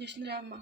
జశ్నరామ్మ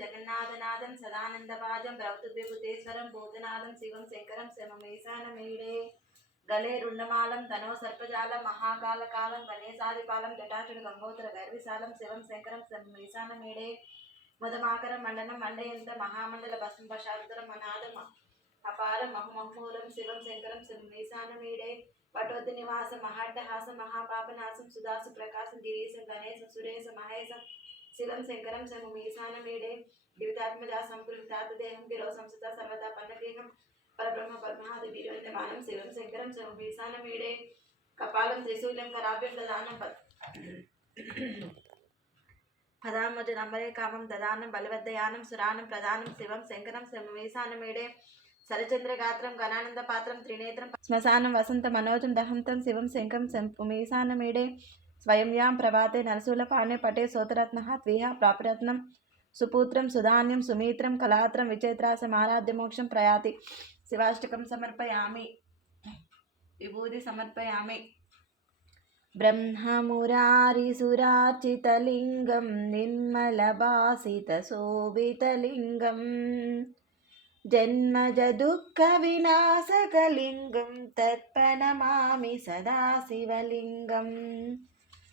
జగన్నాథనాథం సదానందవాజం భవతుద్విభూతేశ్వరం భూతనాథం శివం శంకరం శమమేశానమీడే గలే రుండమాలం ధనో సర్పజాలం మహాకాలకాలం గణేశాదిపాలం జటాచుడు గంగోత్తర గర్విశాలం శివం శంకరం శమమేశానమీడే ముదమాకరం మండనం మండయంత మహామండల భస్మశారుతరం అనాదం అపారం మహుమహూలం శివం శంకరం శమమేశానమీడే పటోతి నివాసం మహాడ్డహాసం మహాపాపనాశం సుదాసు ప్రకాశం గిరీశం గణేశం సురేశం మహేశం శివం శంకరం శమమేశానమీడే దివితాత్మజా సంపృక్తాతదేహం గిరో సంస్థ సర్వదా పన్నగేహం పరబ్రహ్మ పరమాది వీరవందమానం శివం శంకరం శమమేశానమీడే కపాలం త్రిశూలం కరాభ్యం దదానం పదామజనంబరే కామం దదానం బలవద్దయానం సురానం ప్రధానం శివం శంకరం శమమేశానమీడే సరచంద్రగాత్రం గణానంద పాత్రం త్రినేత్రం శ్మశానం వసంత మనోజం దహంతం శివం శంకరం శమమేశానమీడే స్వయం యాం ప్రభాతే నరసూలపాణే పటే సోతరత్న ద్విహ ప్రాప్రత్నం సుపూత్రం సుధాన్యం సుమిత్రం కళాత్రం విచేత్రాసమారాధ్యమోక్షం ప్రయాతి శివాష్టకం సమర్పయామి విభూతి సమర్పయామి బ్రహ్మమురారిసురార్చితలింగం నిర్మలభాసితశోభితలింగం జన్మజ దుఃఖ వినాశకలింగం తత్ప్రణమామి సదాశివలింగం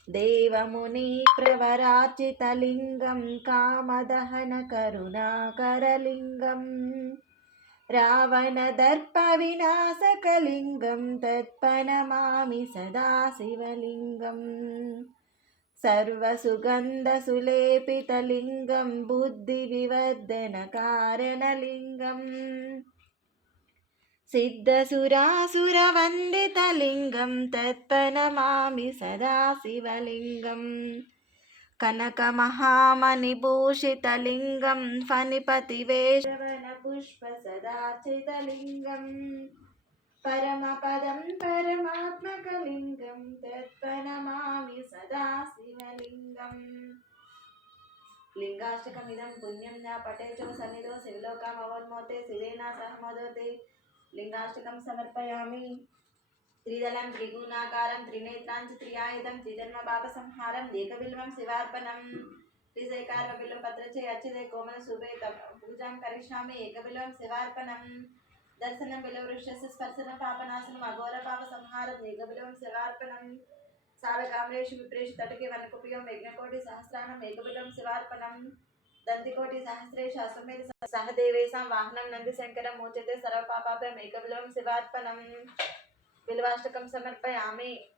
దేవముని ప్రవరార్చితలింగం కామదహన కరుణాకరలింగం రావణదర్ప వినాశకలింగం తత్ప్రణమామి సదాశివలింగం సర్వసుగంధసులేపితలింగం బుద్ధివివర్ధనకారణలింగం సిద్ధసురాసురవందితలింగం తత్ప్రణమామి సదాశివలింగం కనకమహామణిభూషితలింగం ఫణిపతివేషవనపుష్పసదార్చితలింగం పరమపదం పరమాత్మకలింగం తత్ప్రణమామి సదాశివలింగం లింగాష్టకమిదం పుణ్యం నా పటేచో సన్నిధో శివలోకమవన్మోతే శివేనా సహమోదోతే లింగాష్టకం సమర్పయామి త్రిదళం త్రిగుణాకారం త్రినేత్రాంచ త్రియాయుధం త్రిజన్మ పాప సంహారం ఏకబిల్వం శివార్పణం త్రిశైకార్వ బిల్వ పత్రచే అర్చితే కోమల శుభే పూజాం కరిష్యామి ఏకబిల్వం శివార్పణం దర్శనం బిలవృక్షస్య స్పర్శనం పాపనాశనం అఘోర పాప సంహారం ఏకబిల్వం శివార్పణం సాలగామ్రేషు విప్రేషు తటకే వనకుప్యం యజ్ఞకోటి సహస్రానం ఏకబిల్వం శివార్పణం దంతికోటి సహస్రేషు అశ్వమేధ సహదేవేశాం వాహనం నంది శంకరం మోచతే సర్వపాపాభ్యం ఏకబిల్వం శివార్పణం బిల్వాష్టకం సమర్పయామి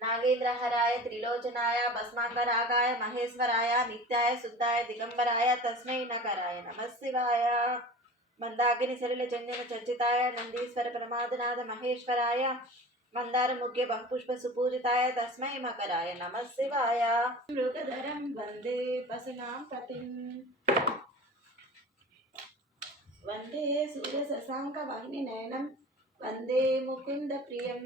నాగేంద్రహరాయ త్రిలోచనాయ భస్మాంగరాగాయ మహేశ్వరాయ నిత్యాయ శుద్ధాయ దిగంబరాయ తస్మై నకరాయ నమః శివాయ మందాకిని సలిల చంజన చర్చితాయ నందీశ్వర ప్రమాదనాథ మహేశ్వరాయ మందార ముఖ్య బహుపుష్ప సుపూజితాయ తస్మై మకరాయ నమః శివాయ మృగధరం వందే పశునాం పతిం వందే సూర్య శశాంక వాహిని నయనం వందే ముకుంద ప్రియం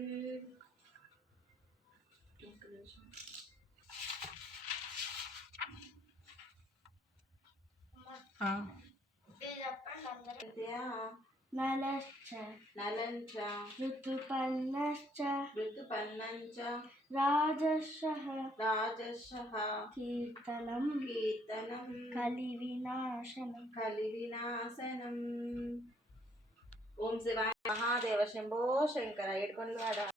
నలంచ ఋతుపర్ణంచ రాజర్షః కీర్తనం కలివినాశనం. ఓం శివాయ. మహాదేవ శంభో శంకర. ఏడుకొండలవాడ